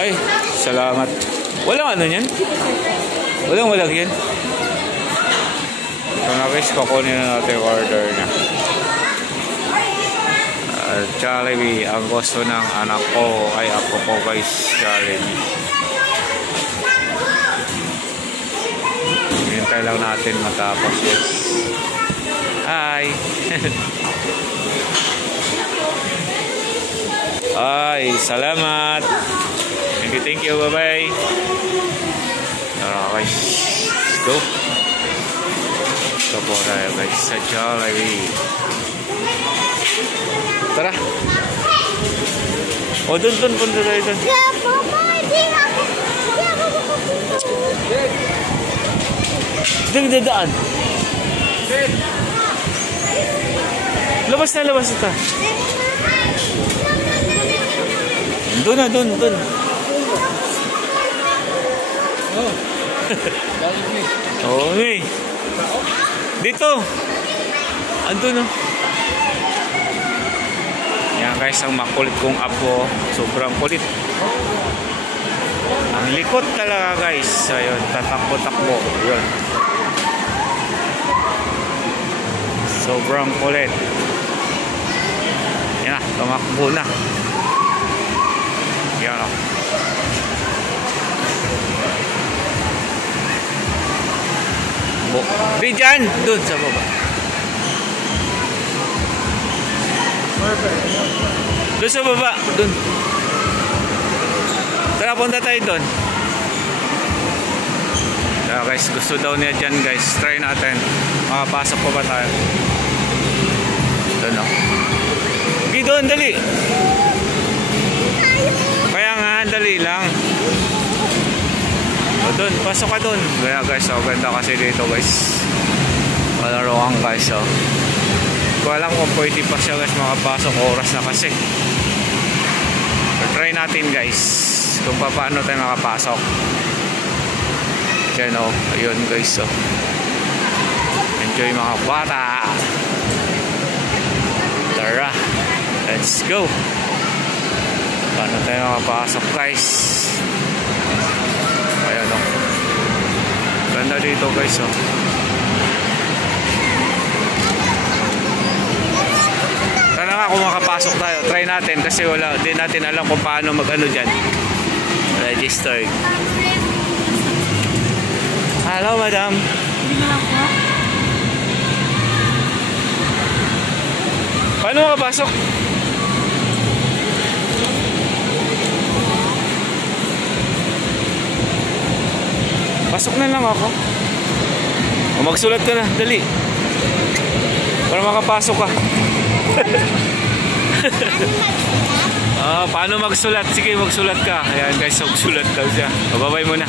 Ay, salamat. Walang ano yan? Walang yan. Ito na guys, kukunin na natin yung order niya. Jollibee, ang gusto ng anak ko ay ako po guys, Jollibee. Hintay lang natin matapos guys. Hi! Ay, salamat! Thank you, bye-bye! Tara guys, let's go! Ito po tayo guys sa Jollibee. Tara! O, dun, punta tayo dun. Dun, dadaan. Labas ito. Dun. Oh, hey. Dito. Andun, no. Yan guys, ang makulit kong apo. Sobrang kulit. Ang likot talaga guys. Ayun, tatakbo-takbo. Yun. Sobrang kulit. Yan na, tumakbo na. Yan o. Di dyan! Doon sa baba. Doon sa baba. Doon. Tara, punta tayo doon. Tara guys, gusto daw niya dyan guys. Try natin. Makapasok pa ba tayo? Doon o. Okay, doon, dali. Kaya nga, dali lang. O doon, pasok ka doon. Kaya guys, ganda kasi dito guys. Malaroan guys o. Hindi ko alam kung pwede pa siya guys makapasok. Oras na kasi. So, try natin guys kung paano tayo makapasok. Diyan o. Ayun guys o. Enjoy mga bata. Tara. Let's go. Paano tayo makapasok guys? Ayan o. Ganda dito guys o. Sana nga kung makapasok tayo. Try natin kasi wala. Hindi natin alam kung paano mag-ano dyan. Register. Hello madam. Paano makapasok? Pasok na lang ako. O magsulat ka na, dali. Para makapasok ka. Paano magsulat? Sige, magsulat ka. Ayan guys, magsulat ka siya. Babay mo na.